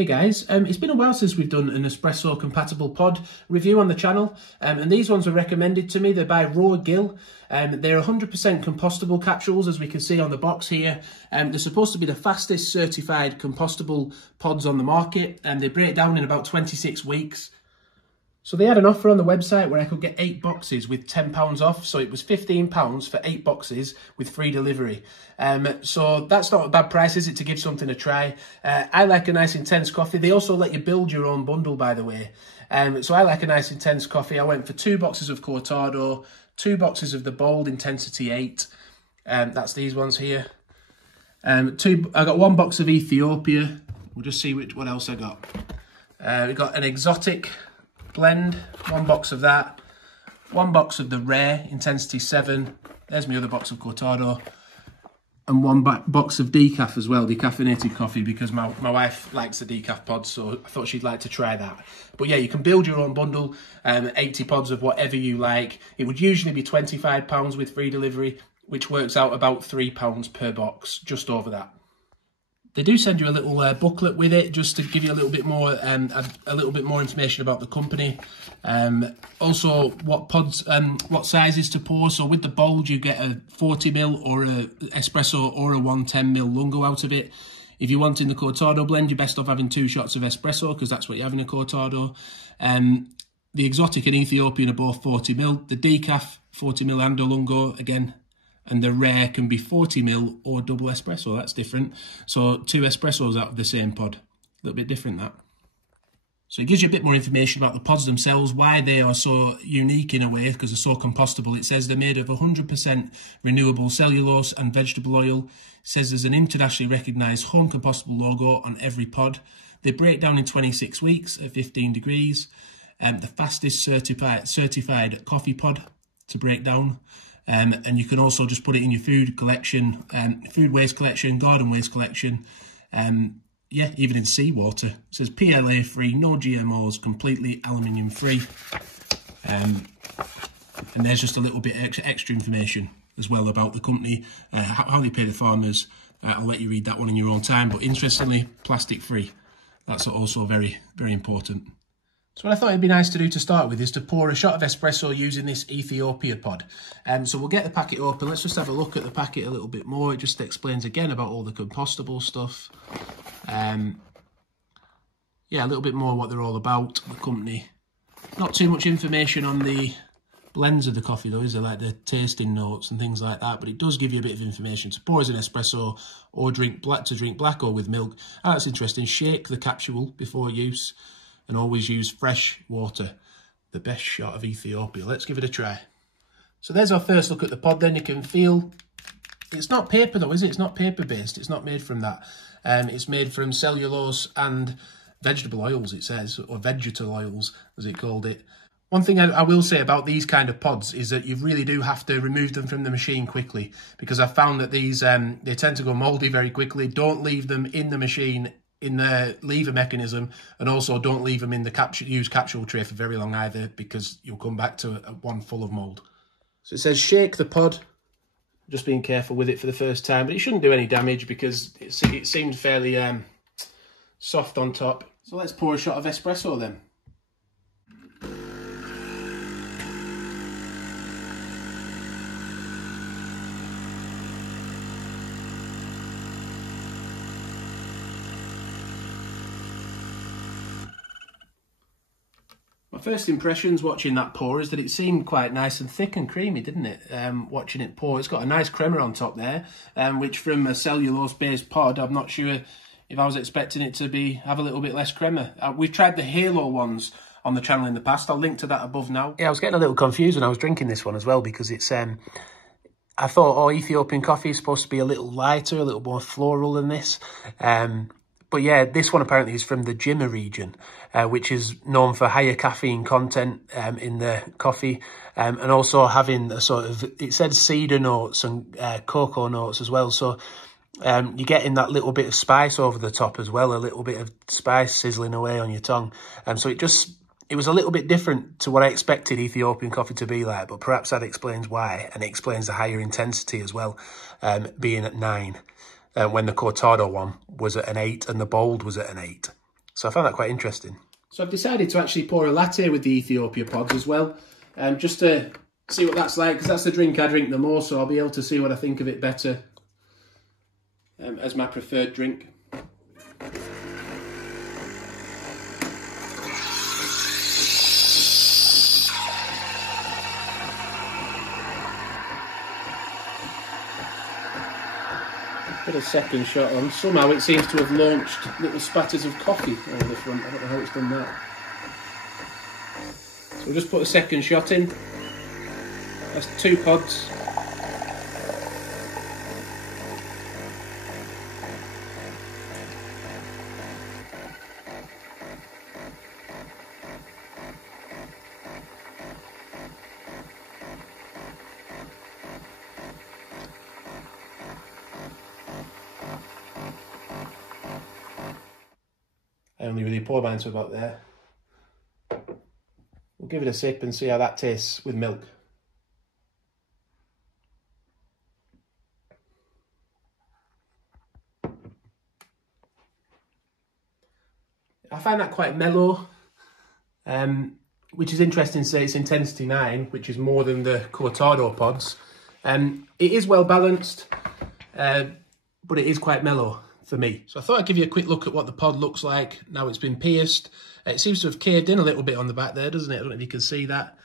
Hey guys, it's been a while since we've done an espresso compatible pod review on the channel, and these ones were recommended to me. They're by Roar Gill. They're 100% compostable capsules, as we can see on the box here. They're supposed to be the fastest certified compostable pods on the market, and they break down in about 26 weeks. So they had an offer on the website where I could get 8 boxes with £10 off. So it was £15 for 8 boxes with free delivery. So that's not a bad price, is it, to give something a try? I like a nice intense coffee. They also let you build your own bundle, by the way. So I like a nice intense coffee. I went for 2 boxes of Cortado, 2 boxes of the Bold Intensity 8. That's these ones here. I got 1 box of Ethiopia. We'll just see what else I got. We got an exotic blend, 1 box of that, 1 box of the Rare Intensity 7, there's my other box of Cortado, and 1 box of decaf as well, decaffeinated coffee, because my wife likes the decaf pods, so I thought she'd like to try that. But yeah, you can build your own bundle, 80 pods of whatever you like. It would usually be £25 with free delivery, which works out about £3 per box, just over that. They do send you a little booklet with it, just to give you a little bit more information about the company. Also, what pods, what sizes to pour. So with the Bold, you get a 40ml or a espresso or a 110ml lungo out of it. If you're wanting the Cortado blend, you're best off having 2 shots of espresso, because that's what you have in a Cortado. The exotic and Ethiopian are both 40ml. The decaf 40ml and a lungo again. And the Rare can be 40ml or double espresso. That's different. So 2 espressos out of the same pod. A little bit different, that. So it gives you a bit more information about the pods themselves, why they are so unique in a way, because they're so compostable. It says they're made of 100% renewable cellulose and vegetable oil. It says there's an internationally recognised Home Compostable logo on every pod. They break down in 26 weeks at 15 degrees. The fastest certified coffee pod to break down. And you can also just put it in your food collection, food waste collection, garden waste collection, yeah, even in seawater. It says PLA free, no GMOs, completely aluminium free. And there's just a little bit extra information as well about the company, how they pay the farmers. I'll let you read that one in your own time, but interestingly, plastic free. That's also very, very important. So what I thought it'd be nice to do to start with is to pour a shot of espresso using this Ethiopia pod. So we'll get the packet open. Let's just have a look at the packet a little bit more. It just explains again about all the compostable stuff. Yeah, a little bit more what they're all about, the company. Not too much information on the blends of the coffee though, is there, like the tasting notes and things like that, but it does give you a bit of information. To pour as an espresso or drink black or with milk. Oh, that's interesting. Shake the capsule before use. And always use fresh water. The best shot of Ethiopia. Let's give it a try. So there's our first look at the pod. Then you can feel, it's not paper though, is it? It's not paper based. It's not made from that. It's made from cellulose and vegetable oils, it says, or vegetal oils, as it called it. One thing I will say about these kind of pods is that you really do have to remove them from the machine quickly, because I've found that these, they tend to go mouldy very quickly. Don't leave them in the machine in the lever mechanism, and also don't leave them in the used capsule tray for very long either, because you'll come back to one full of mould. So it says shake the pod, just being careful with it for the first time, but it shouldn't do any damage because it seems fairly soft on top. So let's pour a shot of espresso then. First impressions watching that pour is that it seemed quite nice and thick and creamy, didn't it? Watching it pour, it's got a nice crema on top there, which from a cellulose-based pod, I'm not sure if I was expecting it to have a little bit less crema. We've tried the Heirloom ones on the channel in the past. I'll link to that above now. Yeah, I was getting a little confused when I was drinking this one as well, because it's I thought, oh, Ethiopian coffee is supposed to be a little lighter, a little more floral than this. But yeah, this one apparently is from the Jimma region, which is known for higher caffeine content in the coffee, and also having a sort of, it said cedar notes and cocoa notes as well. So you're getting that little bit of spice over the top as well, a little bit of spice sizzling away on your tongue. So it was a little bit different to what I expected Ethiopian coffee to be like, but perhaps that explains why, and it explains the higher intensity as well, being at 9. When the Cortado one was at an 8 and the Bold was at an 8. So I found that quite interesting. So I've decided to actually pour a latte with the Ethiopia pods as well, just to see what that's like, because that's the drink I drink the most, so I'll be able to see what I think of it better as my preferred drink. Put a second shot on. Somehow it seems to have launched little spatters of coffee over the front. I don't know how it's done that. So we'll just put a second shot in. That's 2 pods. I only really pour mine to about there. We'll give it a sip and see how that tastes with milk. I find that quite mellow, which is interesting to say it's intensity 9, which is more than the Cortado pods. It is well balanced, but it is quite mellow for me. So I thought I'd give you a quick look at what the pod looks like now it's been pierced. It seems to have caved in a little bit on the back there, doesn't it? I don't know if you can see that.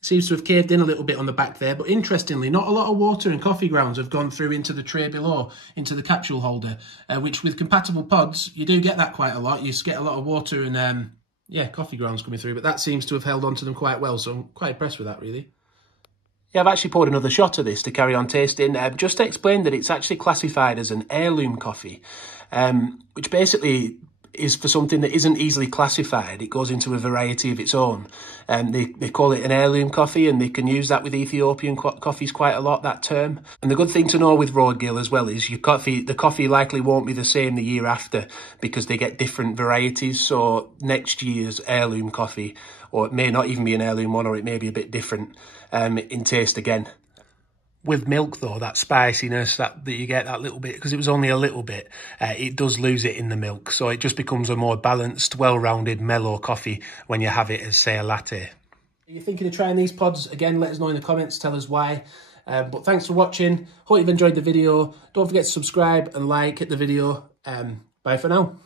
It seems to have caved in a little bit on the back there, but interestingly, not a lot of water and coffee grounds have gone through into the tray below, into the capsule holder, which with compatible pods, you do get that quite a lot. You get a lot of water and, yeah, coffee grounds coming through, but that seems to have held onto them quite well, so I'm quite impressed with that, really. Yeah, I've actually poured another shot of this to carry on tasting, just to explain that it's actually classified as an heirloom coffee, which basically is for something that isn't easily classified. It goes into a variety of its own. They call it an heirloom coffee, and they can use that with Ethiopian coffees quite a lot, that term. And the good thing to know with Roar Gill as well is the coffee likely won't be the same the year after, because they get different varieties. So next year's heirloom coffee, or it may not even be an heirloom one, or it may be a bit different in taste again. With milk though, that spiciness that you get, that little bit, because it was only a little bit, it does lose it in the milk. So it just becomes a more balanced, well-rounded, mellow coffee when you have it as, say, a latte. Are you thinking of trying these pods? Again, let us know in the comments, tell us why. But thanks for watching. Hope you've enjoyed the video. Don't forget to subscribe and like the video. Bye for now.